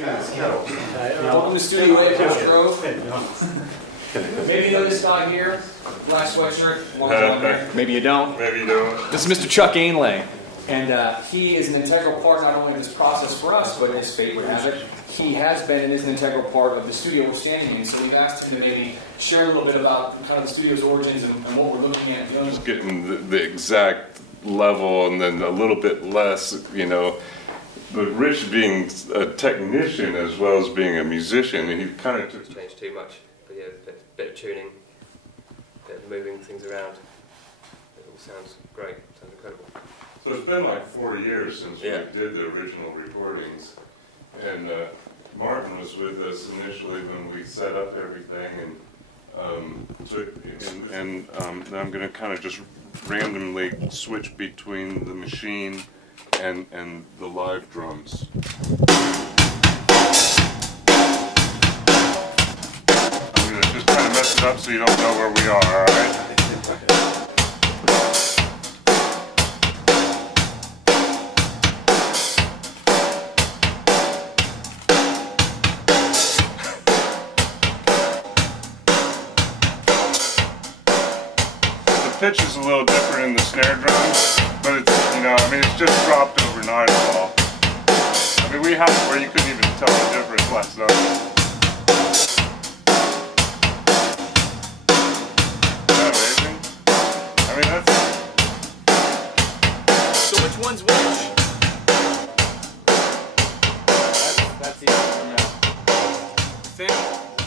Welcome to Studio A, Coach Grove. Maybe you know this guy here, black sweatshirt, one's on there. Maybe you don't. Maybe you don't. This is Mr. Chuck Ainlay, and he is an integral part not only of this process for us, but as fate would have it, he has been and is an integral part of the studio we're standing in. So we've asked him to maybe share a little bit about kind of the studio's origins and what we're looking at. Just getting the exact level and then a little bit less, you know. But Rich being a technician as well as being a musician, he kind of took... Changed too much, but yeah, a bit of tuning, a bit of moving things around. It all sounds great, sounds incredible. So it's been like 4 years since we did the original recordings, and Martin was with us initially when we set up everything, and I'm going to kind of just randomly switch between the machine and the live drums. I'm going to just kind of mess it up so you don't know where we are, alright? The pitch is a little different in the snare drums. But it's, you know, I mean, it's just dropped overnight at all. I mean, we had it where you couldn't even tell the difference last night. Isn't that amazing? I mean, that's... So which one's which? That's the thing.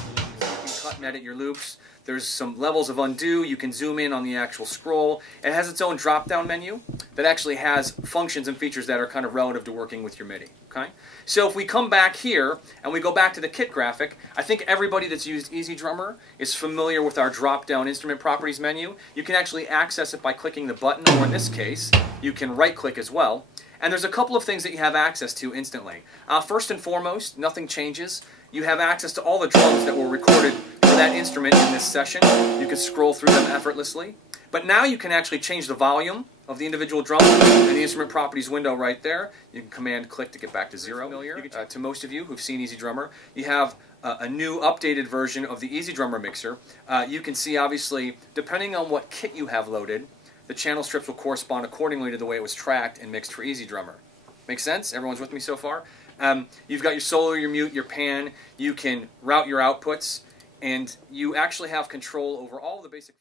You can cut and edit your loops. There's some levels of undo. You can zoom in on the actual scroll. It has its own drop-down menu that actually has functions and features that are kind of relative to working with your MIDI. Okay? So if we come back here and we go back to the kit graphic, I think everybody that's used EZdrummer is familiar with our drop-down instrument properties menu. You can actually access it by clicking the button, or in this case, you can right-click as well. And there's a couple of things that you have access to instantly. First and foremost, nothing changes. You have access to all the drums that were recorded for that instrument in this session. You can scroll through them effortlessly. But now you can actually change the volume of the individual drum in the instrument properties window right there. You can command-click to get back to zero. To most of you who've seen EZdrummer, you have a new updated version of the EZdrummer mixer. You can see, obviously, depending on what kit you have loaded, the channel strips will correspond accordingly to the way it was tracked and mixed for EZdrummer. Make sense? Everyone's with me so far? You've got your solo, your mute, your pan. You can route your outputs, and you actually have control over all the basic...